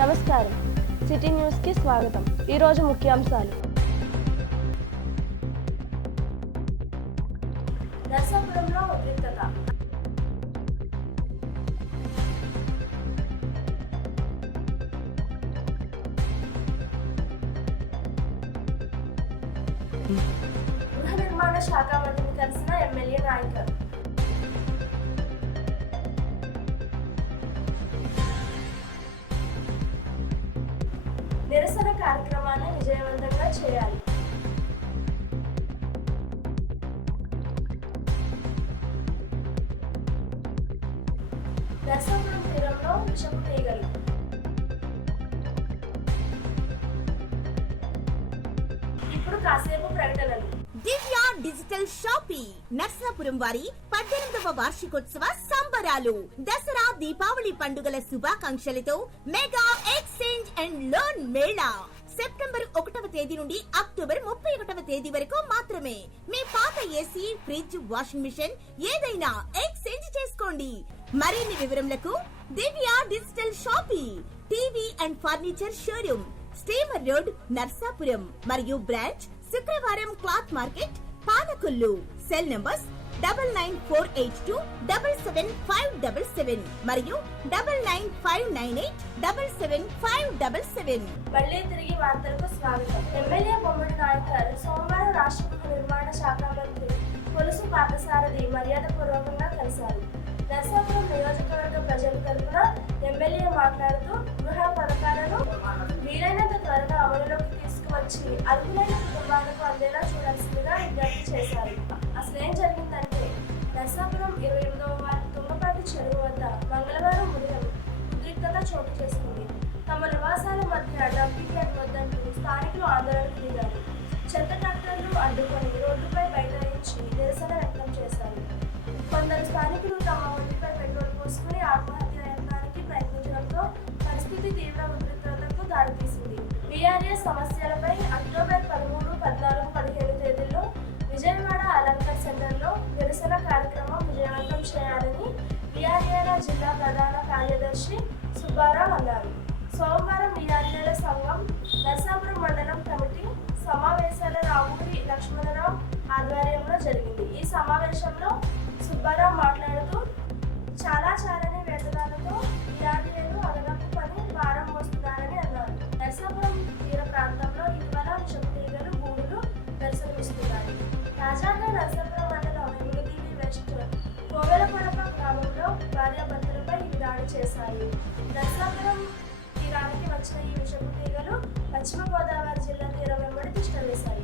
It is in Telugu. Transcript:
నమస్కారం, సిటీ న్యూస్కి స్వాగతం. ఈరోజు ముఖ్యాంశాలు. నర్సాపురంలో ఉద్రిక్తత. గృహ నిర్మాణ శాఖ మంత్రిని కలిసిన ఎమ్మెల్యే నాయకులు. నిరసన కార్యక్రమాన్ని విజయవంతంగా చేయాలి. నర్సాపురం తీరంలో విషపు తీగలు. ఇప్పుడు కాసేపు ప్రకటనలు. దివ్య డిజిటల్ షాపింగ్ నర్సాపురం వారి 18వ వార్షికోత్సవ సంబరాలు. దసరా దీపావళి పండుగల శుభాకాంక్షలతో mega exchange and loan mela September 1వ తేదీ నుండి అక్టోబర్ 31వ తేదీ వరకు మాత్రమే. మీ పాత ఏసీ, ఫ్రిడ్జ్, వాషింగ్ మిషన్ ఏదైనా ఎక్స్చేంజ్ చేసుకోండి. మరిన్ని వివరములకు Divya digital shopping, TV and furniture showroom, steamer road, Narsapuram మరియు బ్రాంచ్ శుక్రవారం cloth market, Palakollu. Cell numbers 9948277577 మరియు 9959877577. మళ్ళీ తిరిగి వార్తలకు స్వాగతం. ఎమ్మెల్యే బొమ్మడి నాయకర్ సోమవారం రాష్ట్ర గృహ నిర్మాణ శాఖ మంత్రి కొలుసు పార్థసారథి మర్యాదపూర్వకంగా కలిశారు. నర్సాపురం నియోజకవర్గ ప్రజల తరఫున ఎమ్మెల్యే మాట్లాడుతూ గృహ పథకాలను వీలైనంత త్వరగా అమలులోకి తీసుకువచ్చి అర్హులైన కుటుంబాలకు అందేలా చూడాల్సిందిగా విజ్ఞప్తి చేశారు. అసలు ఏం జరిగిందంటే, నర్సాపురం 28వ వార్డు తుంగపాటి చెరువు వద్ద మంగళవారం ఉదయం ఉద్రిక్తత చోటు చేసుకుంది. తమ నివాసాల మధ్య డంపింగ్ యార్డ్ వద్దంటూ స్థానికులు ఆందోళనకు దిగారు. చెత్త ట్రాక్టర్లు అడ్డుకొని రోడ్డుపై బైఠాయించి నిరసన వ్యక్తం చేశారు. కొందరు స్థానికులు తమ ఒంటిపై పెట్రోల్ పోసుకుని ఆత్మహత్య యత్నానికి ప్రయత్నించడంతో పరిస్థితి తీవ్ర ఉద్రిక్తతకు దారితీసింది. వీఆర్ఎస్ సమస్యలపై అక్టోబర్ 13, 14, 15 తేదీల్లో విజయవాడ అలంకర్ సెంటర్లో నిరసన కార్యక్రమం విజయవంతం చేయాలని వీఆర్ఏల జిల్లా ప్రధాన కార్యదర్శి సుబ్బారావు అన్నారు. సోమవారం వీఆర్ఏల సంఘం నర్సాపురం మండలం కమిటీ సమావేశాల రావుడి లక్ష్మణరావు ఆధ్వర్యంలో జరిగింది. ఈ సమావేశంలో సుబ్బారావు మాట్లాడుతూ చాలాని వేతనాలతో వీఆర్ఏలు అదనపు పని భారం మోస్తున్నారని అన్నారు. నర్సాపురం తీర ప్రాంతంలో ఇటీవల విషపు తీగలు, గూడులు దర్శనమిస్తున్నాయి. తాజాగా నర్సాపురం మండలం ఎంగులదీవి వెస్ట్ కోవెలపడప గ్రామంలో భార్యాభర్తలపై ఇవి దాడి చేశాయి. నర్సాపురం తీరానికి వచ్చిన ఈ విషపు